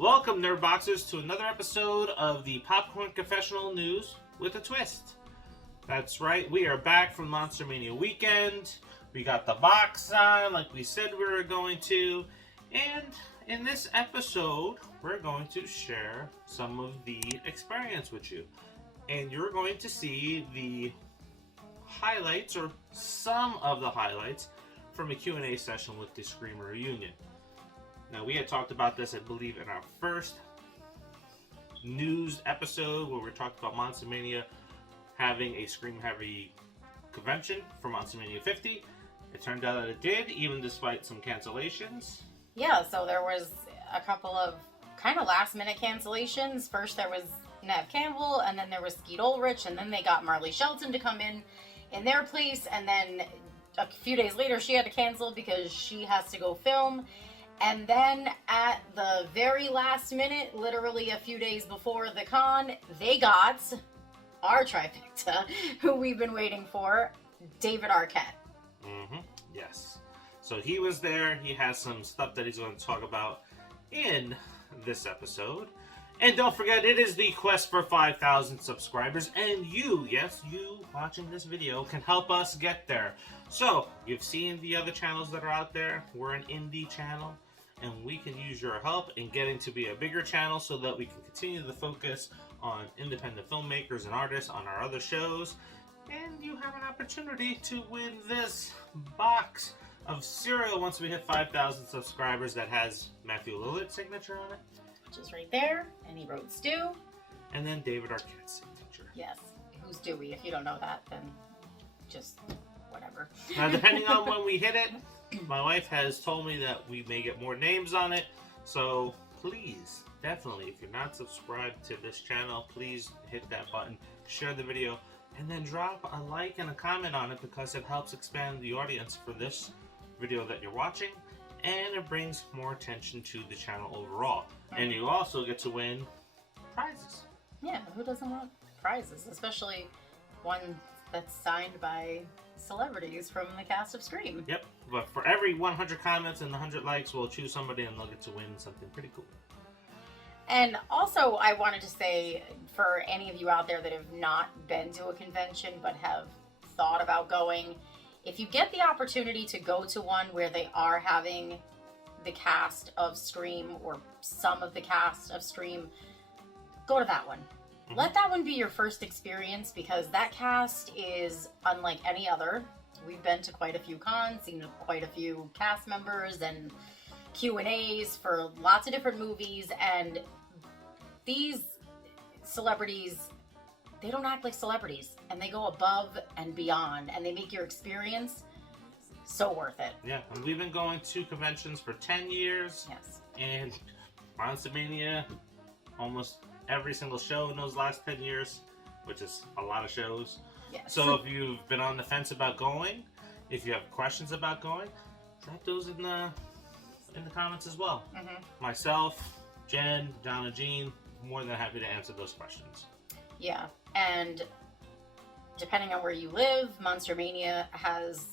Welcome, Nerdboxers, to another episode of the Popcorn Confessional News with a Twist. That's right, we are back from Monster-Mania weekend. We got the box on like we said we were going to. And in this episode, we're going to share some of the experience with you. And you're going to see the highlights, or some of the highlights, from a Q&A session with the Scream Reunion. Now, we had talked about this, I believe, in our first news episode where we talked about Monster-Mania having a Scream-heavy convention for Monster-Mania 50. It turned out that it did, even despite some cancellations. Yeah, so there was a couple of kind of last-minute cancellations. First, there was Nev Campbell, and then there was Skeet Ulrich, and then they got Marley Shelton to come in their place, and then a few days later, she had to cancel because she has to go film. And then at the very last minute, literally a few days before the con, they got our trifecta, who we've been waiting for, David Arquette. Yes. So he was there. He has some stuff that he's going to talk about in this episode. And don't forget, it is the quest for 5,000 subscribers. And you, yes, you watching this video can help us get there. So, you've seen the other channels that are out there. We're an indie channel. And we can use your help in getting to be a bigger channel so that we can continue to focus on independent filmmakers and artists on our other shows. And you have an opportunity to win this box of cereal once we hit 5,000 subscribers that has Matthew Lillard's signature on it. Which is right there. And he wrote Stu. And then David Arquette's signature. Yes. Who's Dewey? If you don't know that, then just whatever. Now, depending on when we hit it, my wife has told me that we may get more names on it, so please, definitely, if you're not subscribed to this channel, please hit that button, share the video, and then drop a like and a comment on it because it helps expand the audience for this video that you're watching, and it brings more attention to the channel overall. And you also get to win prizes. Yeah, who doesn't want prizes, especially one that's signed by celebrities from the cast of Scream. Yep, but for every 100 comments and 100 likes, we'll choose somebody and they'll get to win something pretty cool. And also, I wanted to say, for any of you out there that have not been to a convention but have thought about going, if you get the opportunity to go to one where they are having the cast of Scream or some of the cast of Scream, go to that one. Let that one be your first experience because that cast is unlike any other. We've been to quite a few cons, seen quite a few cast members and Q&As for lots of different movies, and these celebrities, they don't act like celebrities, and they go above and beyond, and they make your experience so worth it. Yeah, and we've been going to conventions for 10 years. Yes. And Monster-Mania, almost every single show in those last 10 years, which is a lot of shows. Yes. So if you've been on the fence about going, if you have questions about going, drop those in the comments as well. Myself, Jen, Donna, Jean, more than happy to answer those questions. Yeah, and depending on where you live, Monster-Mania has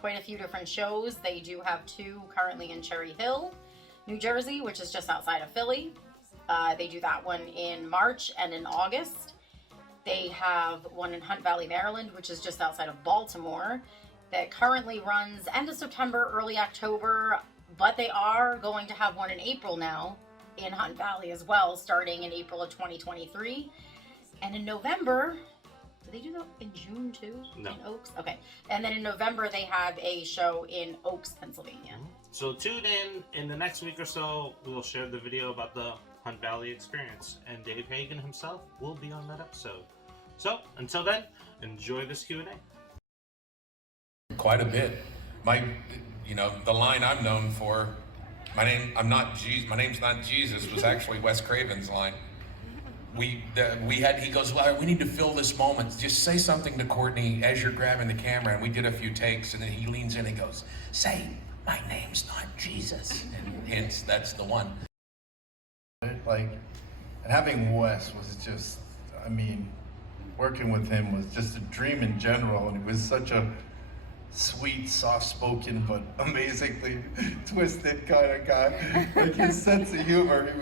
quite a few different shows. They do have two currently in Cherry Hill, New Jersey, which is just outside of Philly. They do that one in March and in August. They have one in Hunt Valley, Maryland, which is just outside of Baltimore, that currently runs end of September, early October, but they are going to have one in April now in Hunt Valley as well, starting in April of 2023. And in November, do they do that in June too? No. In Oaks? Okay. And then in November, they have a show in Oaks, Pennsylvania. So tune in the next week or so, we'll share the video about the Hunt Valley experience, and Dave Hagan himself will be on that episode. So, until then, enjoy this Q&A. Quite a bit. The line I'm known for, my name's not Jesus, was actually Wes Craven's line. He goes, well, we need to fill this moment. Just say something to Courtney as you're grabbing the camera, and we did a few takes, and then he leans in and goes, say, my name's not Jesus. And hence, that's the one. Like, having Wes was just, working with him was just a dream in general, and he was such a sweet, soft-spoken, but amazingly twisted kind of guy. Like his sense of humor,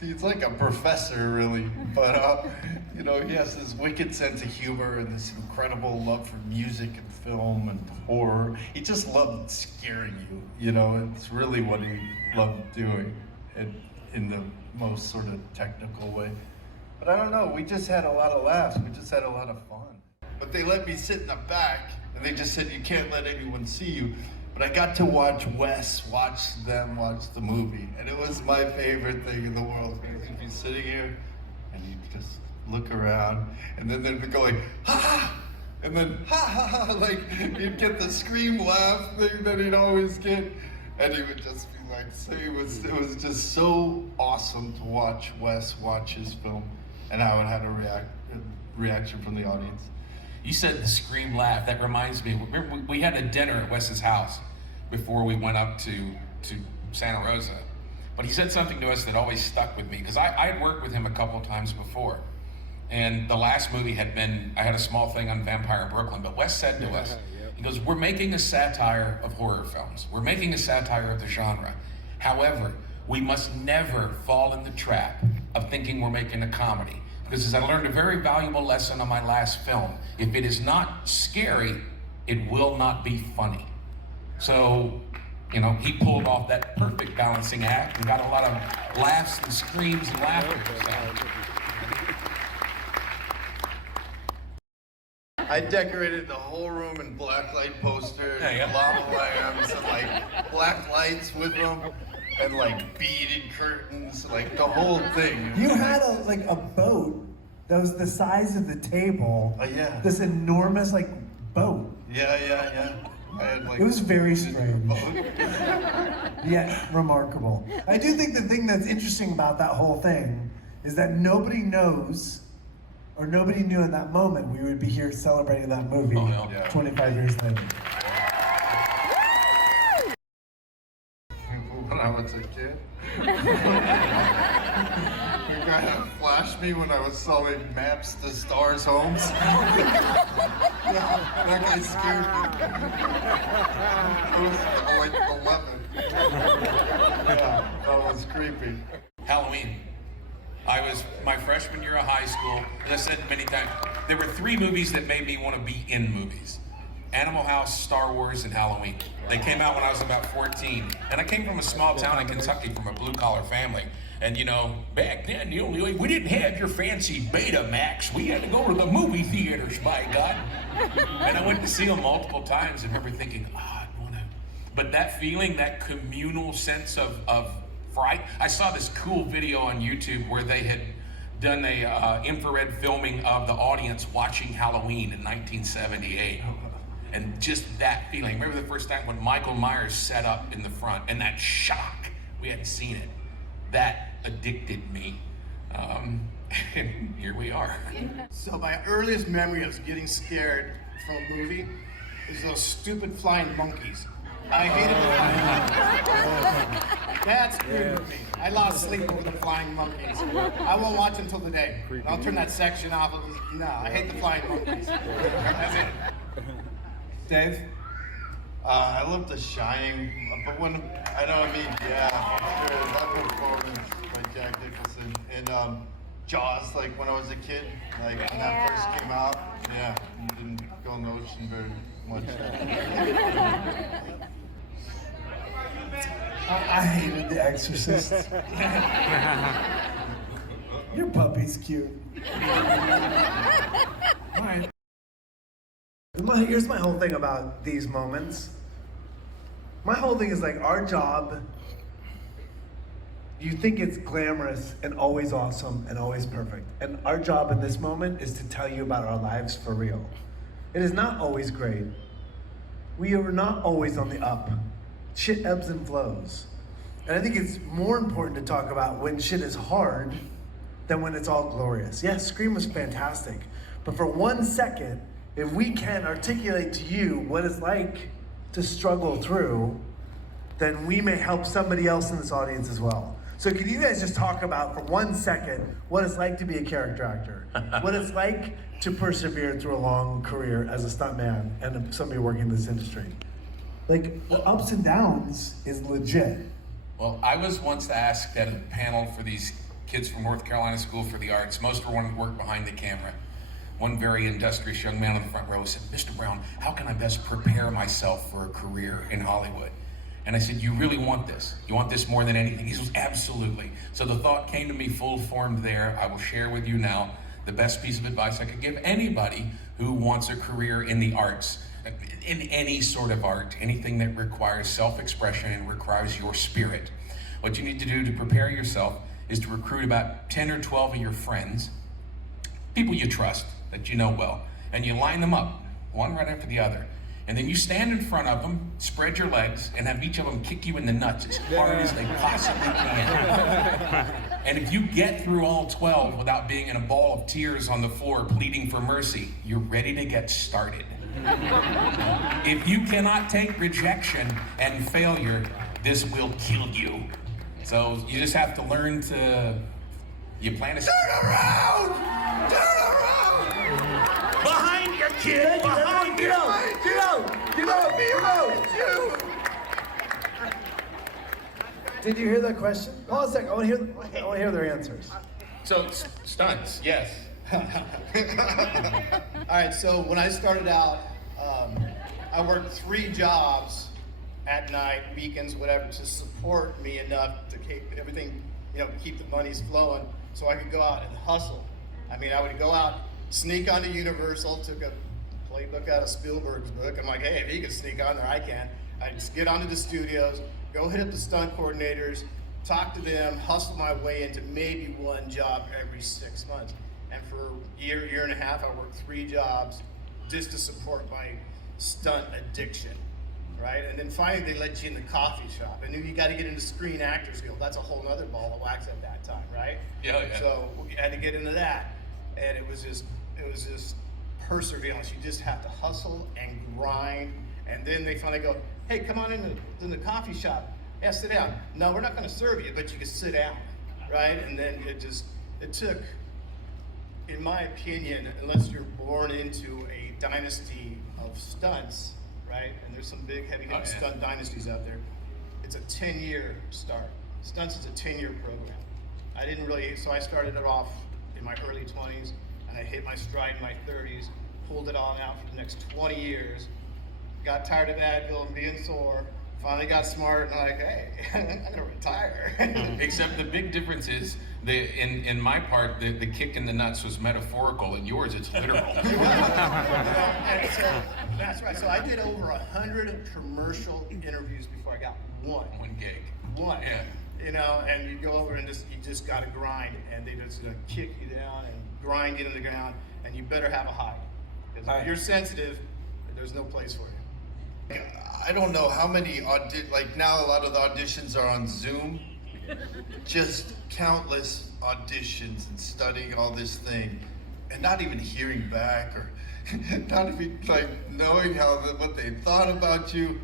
he's like a professor, really. But, you know, he has this wicked sense of humor and this incredible love for music and film and horror. He just loved scaring you, you know, it's really what he loved doing in the most sort of technical way. But I don't know, we just had a lot of laughs, we just had a lot of fun. But they let me sit in the back, and they just said, you can't let anyone see you. But I got to watch Wes watch the movie, and it was my favorite thing in the world. Because you'd be sitting here, and you'd just look around, and then they'd be going, ha ha! And then, ha ha ha! Like, you'd get the scream laugh thing that he'd always get, and he would just be like, so it was just so awesome to watch Wes watch his film, and how it had a reaction from the audience. You said the scream laugh. That reminds me. Remember, we had a dinner at Wes's house before we went up to Santa Rosa. But he said something to us that always stuck with me, because I had worked with him a couple of times before. And the last movie had been, I had a small thing on Vampire Brooklyn, but Wes said to us, he goes, we're making a satire of horror films. We're making a satire of the genre. However, we must never fall in the trap of thinking we're making a comedy. Because as I learned a very valuable lesson on my last film, if it is not scary, it will not be funny. So, you know, he pulled off that perfect balancing act and got a lot of laughs and screams and laughter. So. I decorated the whole room in blacklight posters, lava lamps, and like black lights with them, and like beaded curtains, like the whole thing. You had a boat that was the size of the table. Oh yeah. This enormous boat. Yeah. I had, It was very strange. Yeah, remarkable. I do think the thing that's interesting about that whole thing is that nobody knows, or nobody knew in that moment we would be here celebrating that movie 25 years later. When I was a kid. The guy that flashed me when I was selling maps to Stars Homes. That guy scared me. I was like 11. Yeah, that was creepy. Halloween. I was my freshman year of high school. As I said many times, there were 3 movies that made me want to be in movies. Animal House, Star Wars, and Halloween. They came out when I was about 14. And I came from a small town in Kentucky from a blue-collar family. And you know, back then, we didn't have your fancy Betamax. We had to go to the movie theaters, by God. And I went to see them multiple times and remember thinking, I want to. But that feeling, that communal sense of fright. I saw this cool video on YouTube where they had done a infrared filming of the audience watching Halloween in 1978. And just that feeling. Remember the first time when Michael Myers sat up in the front and that shock, we hadn't seen it. That addicted me. And here we are. So my earliest memory of getting scared from a movie is those stupid flying monkeys. I hated the flying monkeys. That scared me. I lost sleep over the flying monkeys. I won't watch until the day. I'll turn that section off. No, I hate the flying monkeys. That's it. Dave? I love The Shining, but when, I know what I mean, yeah, sure, that performance by Jack Nicholson. And Jaws, like when I was a kid, like when that first came out, yeah, didn't go in the ocean very much. I hated The Exorcist. Your puppy's cute. All right. Here's my whole thing about these moments. My whole thing is like our job, you think it's glamorous and always awesome and always perfect. And our job in this moment is to tell you about our lives for real. It is not always great. We are not always on the up. Shit ebbs and flows. And I think it's more important to talk about when shit is hard than when it's all glorious. Yes, Scream was fantastic. But for 1 second, if we can articulate to you what it's like to struggle through, then we may help somebody else in this audience as well. So can you guys just talk about for 1 second what it's like to be a character actor? What it's like to persevere through a long career as a stuntman and somebody working in this industry? Like, the ups and downs is legit. Well, I was once asked at a panel for these kids from North Carolina School for the Arts. Most were wanting to work behind the camera. One very industrious young man on the front row said, "Mr. Brown, how can I best prepare myself for a career in Hollywood?" And I said, "You really want this? You want this more than anything?" He says, "Absolutely." So the thought came to me full formed there. I will share with you now the best piece of advice I could give anybody who wants a career in the arts, in any sort of art, anything that requires self-expression and requires your spirit. What you need to do to prepare yourself is to recruit about 10 or 12 of your friends, people you trust, that you know well, and you line them up, one right after the other. And then you stand in front of them, spread your legs, and have each of them kick you in the nuts as hard as they possibly can. And if you get through all 12 without being in a ball of tears on the floor pleading for mercy, you're ready to get started. If you cannot take rejection and failure, this will kill you. So you just have to learn to, you plan to turn around! Turn around! Behind you, kid! Behind you! Did you hear that question? Hold on a second. I want to hear their answers. So, stunts, yes. All right, so when I started out, I worked 3 jobs at night, weekends, whatever, to support me enough to keep everything, keep the monies flowing so I could go out and hustle. I mean, I would go out, sneak onto Universal, took a playbook out of Spielberg's book. I'm like, hey, if he can sneak on there, I can. I'd just get onto the studios, go hit up the stunt coordinators, talk to them, hustle my way into maybe 1 job every 6 months. And for a year and a half, I worked 3 jobs just to support my stunt addiction, right? And then finally, they let you in the coffee shop. I knew you got to get into Screen Actors Guild. That's a whole other ball of wax at that time, right? Yeah. So we had to get into that, and it was just perseverance. You just have to hustle and grind. And then they finally go, hey, come on in the coffee shop. Yeah, sit down. No, we're not going to serve you, but you can sit down, right? And then it took, in my opinion, unless you're born into a dynasty of stunts, right? And there's some big heavy-hitting stunt dynasties out there. It's a 10-year start. Stunts is a 10-year program. So I started it off in my early 20s, and I hit my stride in my 30s, pulled it on out for the next 20 years, got tired of Advil and being sore, finally got smart, and I'm like, hey, I'm gonna retire. Except the big difference is, in my part, the kick in the nuts was metaphorical, and yours, it's literal. And so, that's right. So I did over 100 commercial interviews before I got one. One gig. One. Yeah. And you go over and you just gotta grind, and they just gonna kick you down and grind you into the ground, and you better have a hide. Because if you're sensitive, there's no place for you. I don't know how many now a lot of the auditions are on Zoom. Just countless auditions and studying all this thing and not even hearing back or not even knowing what they thought about you,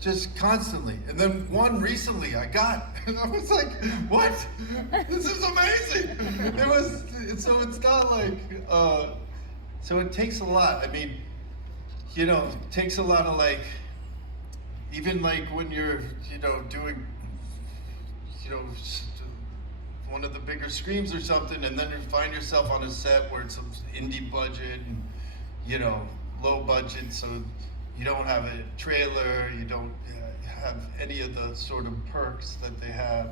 just constantly. And then one recently I got, and I was like, what? This is amazing. So it's not like, so it takes a lot. I mean, it takes a lot of even when you're, doing, one of the bigger screams or something, and then you find yourself on a set where it's some indie budget and, low budget, so you don't have a trailer, you don't have any of the sort of perks that they have.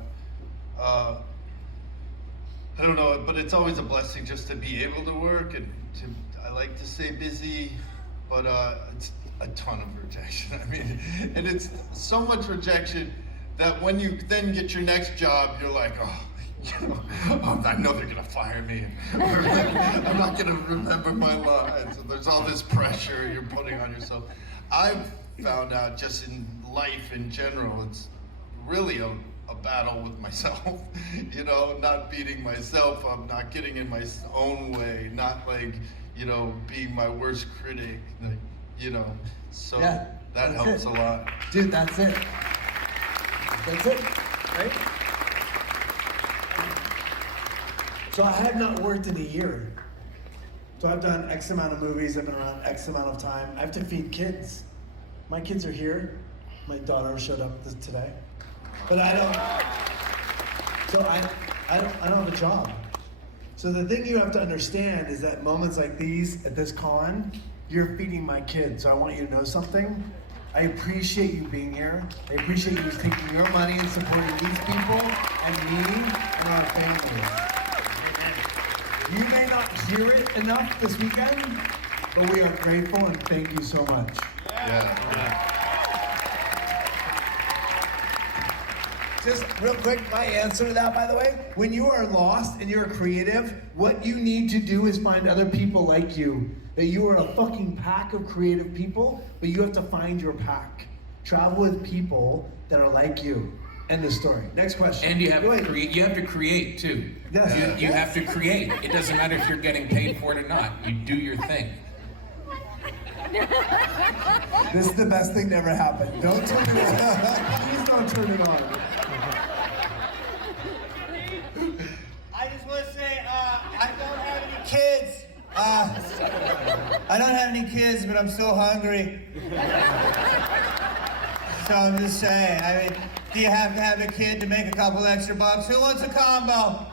I don't know, but it's always a blessing just to be able to work and I like to stay busy, but it's a ton of rejection. I mean, and it's so much rejection that when you then get your next job, you're like, I know they're gonna fire me. I'm not gonna remember my lines. And there's all this pressure you're putting on yourself. I've found out just in life in general, it's really a battle with myself, not beating myself up, not getting in my own way, not being my worst critic, so Yeah, that helps a lot. Dude, that's it. That's it, right? So I have not worked in a year. So I've done X amount of movies, I've been around X amount of time. I have to feed kids. My kids are here. My daughter showed up today. But I don't have a job. So the thing you have to understand is that moments like these, at this con, you're feeding my kids. So I want you to know something. I appreciate you being here. I appreciate you taking your money and supporting these people and me and our families. You may not hear it enough this weekend, but we are grateful and thank you so much. Just real quick, my answer to that, by the way, when you are lost and you're creative, what you need to do is find other people like you. That you are a fucking pack of creative people, but you have to find your pack. Travel with people that are like you. End of story. Next question. And you have to create. You have to create too. Yes. You have to create. It doesn't matter if you're getting paid for it or not. You do your thing. This is the best thing that ever happened. Don't turn it on. Please don't turn it on. I just want to say, I don't have any kids. I don't have any kids, but I'm so hungry. So I'm just saying, I mean, do you have to have a kid to make a couple extra bucks? Who wants a combo?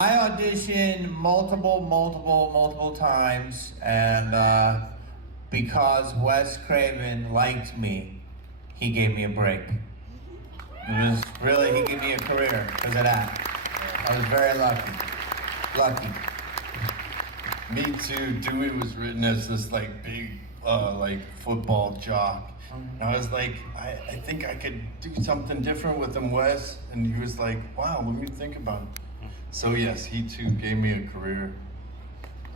I auditioned multiple times, and because Wes Craven liked me, he gave me a break. It was really, he gave me a career because of that. I was very lucky. Me too. Dewey was written as this like big like football jock. And I was like, I think I could do something different with him, Wes. And he was like, wow, let me think about it. So yes, he too gave me a career.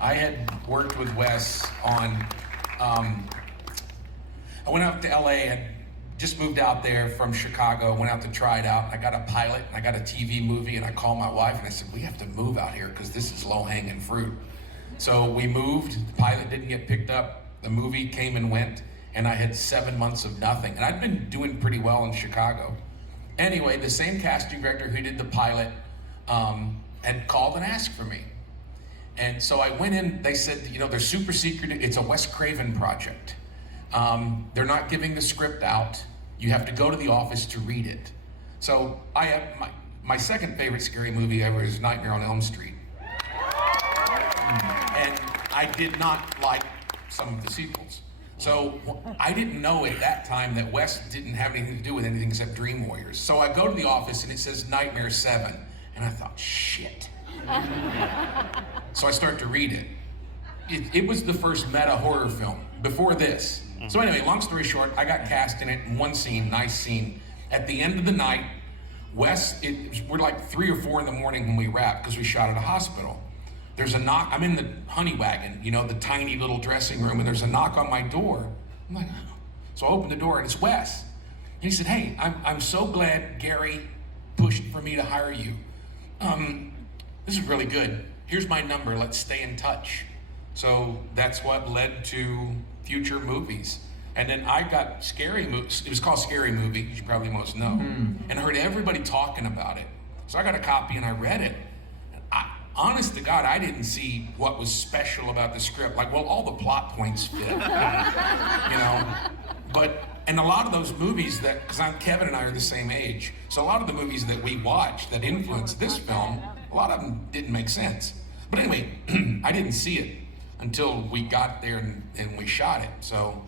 I had worked with Wes on, I went out to LA, had just moved out there from Chicago, went out to try it out. I got a pilot, and I got a TV movie, and I called my wife and I said, we have to move out here because this is low-hanging fruit. So we moved, the pilot didn't get picked up, the movie came and went, and I had 7 months of nothing. And I'd been doing pretty well in Chicago. Anyway, the same casting director who did the pilot had called and asked for me. And so I went in, they said, you know, they're super secret, it's a Wes Craven project. They're not giving the script out. You have to go to the office to read it. So I have my second favorite scary movie ever is Nightmare on Elm Street. And I did not like some of the sequels. So I didn't know at that time that Wes didn't have anything to do with anything except Dream Warriors. So I go to the office and it says Nightmare 7. And I thought, shit. So I start to read it. It was the first meta horror film before this. So anyway, long story short, I got cast in it in one scene, nice scene. At the end of the night, Wes, we're like 3 or 4 in the morning when we wrap because we shot at a hospital. There's a knock, I'm in the honey wagon, you know, the tiny little dressing room, and there's a knock on my door. I'm like, oh. So I open the door and it's Wes. And he said, hey, I'm so glad Gary pushed for me to hire you. This is really good. Here's my number, let's stay in touch. So that's what led to future movies. And then I got Scary Movie, it was called Scary Movie, as you probably most know. And I heard everybody talking about it. So I got a copy and I read it. Honest to God, I didn't see what was special about the script. Like, well, all the plot points fit, you know? But, and a lot of those movies that, because Kevin and I are the same age, so a lot of the movies that we watched that influenced this film, a lot of them didn't make sense. But anyway, I didn't see it until we got there and we shot it. So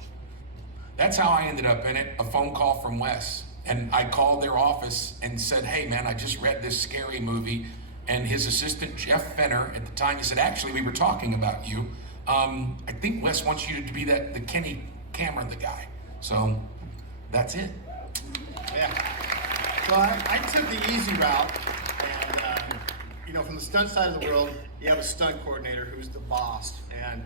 that's how I ended up in it, a phone call from Wes. And I called their office and said, hey man, I just read this Scary Movie. And his assistant, Jeff Fenner, at the time, he said, actually, we were talking about you. I think Wes wants you to be the Kenny Cameron, the guy. So that's it. Yeah. Well, I took the easy route. And, you know, from the stunt side of the world, you have a stunt coordinator who's the boss. And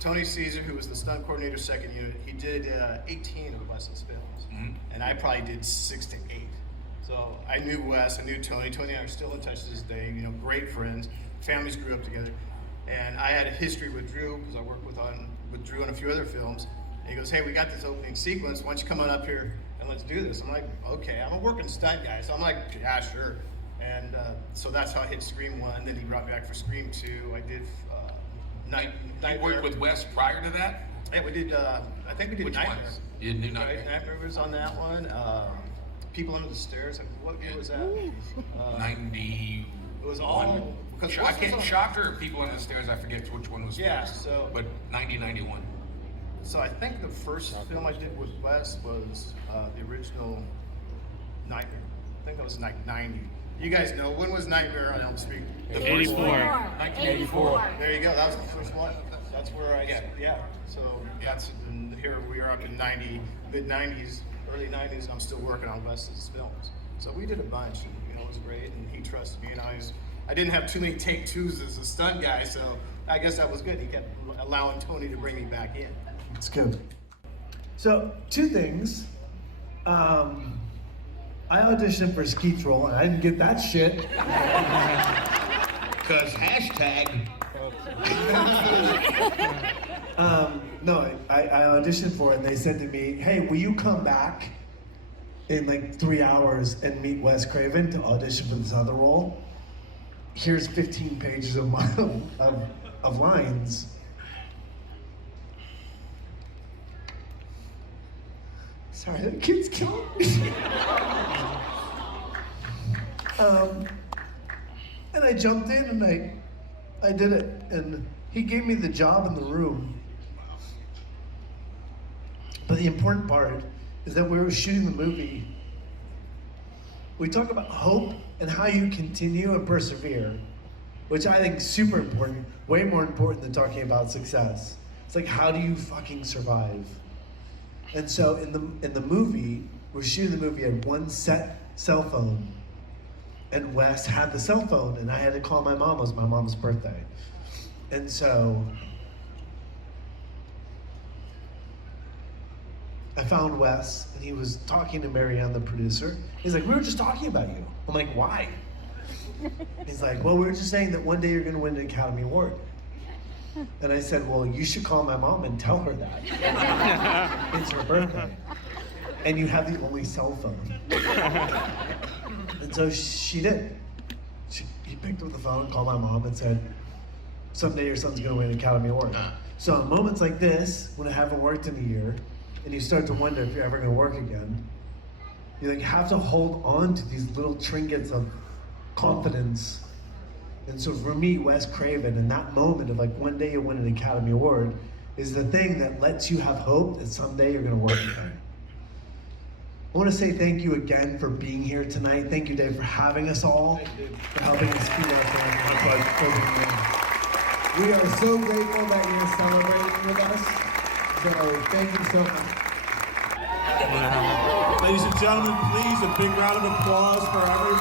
Tony Caesar, who was the stunt coordinator second unit, he did 18 of Wes's films. Mm-hmm. And I probably did 6 to 8. So I knew Wes, I knew Tony. Tony and I are still in touch to this day, you know, great friends. Families grew up together. And I had a history with Drew, because I worked with Drew on a few other films. And he goes, hey, we got this opening sequence. Why don't you come on up here and and let's do this. I'm like, okay, I'm a working stunt guy, so I'm like, yeah, sure. And so that's how I hit Scream 1. Then he brought me back for Scream 2. I did You worked with Wes prior to that? Yeah, we did. I think we did Which Nightmare. ones? You did Nightmare. Right? Nightmare was on that one. People Under the Stairs. Like, what year was that? 90. It was all because I can't Shocker or People Under the Stairs. I forget which one was Yeah, first. so- But 91. So I think the first film I did with Wes was the original Nightmare. I think that was like 90. You guys know, when was Nightmare on Elm Street? The first 84. one. 84. There you go. That was the first one. That's where I yeah. So that's and here we are up in mid 90s, early 90s. I'm still working on Wes's films. So we did a bunch, and it was great. And he trusted me, and I didn't have too many take twos as a stunt guy, so I guess that was good. He kept allowing Tony to bring me back in. It's good. So, two things. I auditioned for Skeet's role, and I didn't get that shit. Because hashtag. No, I auditioned for it, and they said to me, hey, will you come back in like 3 hours and meet Wes Craven to audition for this other role? Here's 15 pages of of lines. Sorry, that kid's killing me. And I jumped in and I did it, and he gave me the job in the room. But the important part is that we were shooting the movie. We talk about hope and how you continue and persevere, which I think is super important, way more important than talking about success. It's like, how do you fucking survive? And so in the movie, we're shooting the movie at one set cell phone, and Wes had the cell phone, and I had to call my mom. It was my mom's birthday. And so I found Wes, and he was talking to Marianne, the producer. He's like, we were just talking about you. I'm like, why? He's like, well, we were just saying that one day you're gonna win an Academy Award. And I said, well, you should call my mom and tell her that. It's her birthday. And you have the only cell phone. And so she did. He picked up the phone, called my mom, and said, someday your son's gonna win an Academy Award. So in moments like this, when I haven't worked in a year, and you start to wonder if you're ever gonna work again, you like have to hold on to these little trinkets of confidence. And so for me, Wes Craven, in that moment of like one day you'll win an Academy Award, is the thing that lets you have hope that someday you're gonna work again. I want to say thank you again for being here tonight. Thank you, Dave, for having us all, for helping us speed our family. We are so grateful that you're celebrating with us. So thank you so much. Ladies and gentlemen, please a big round of applause for everyone.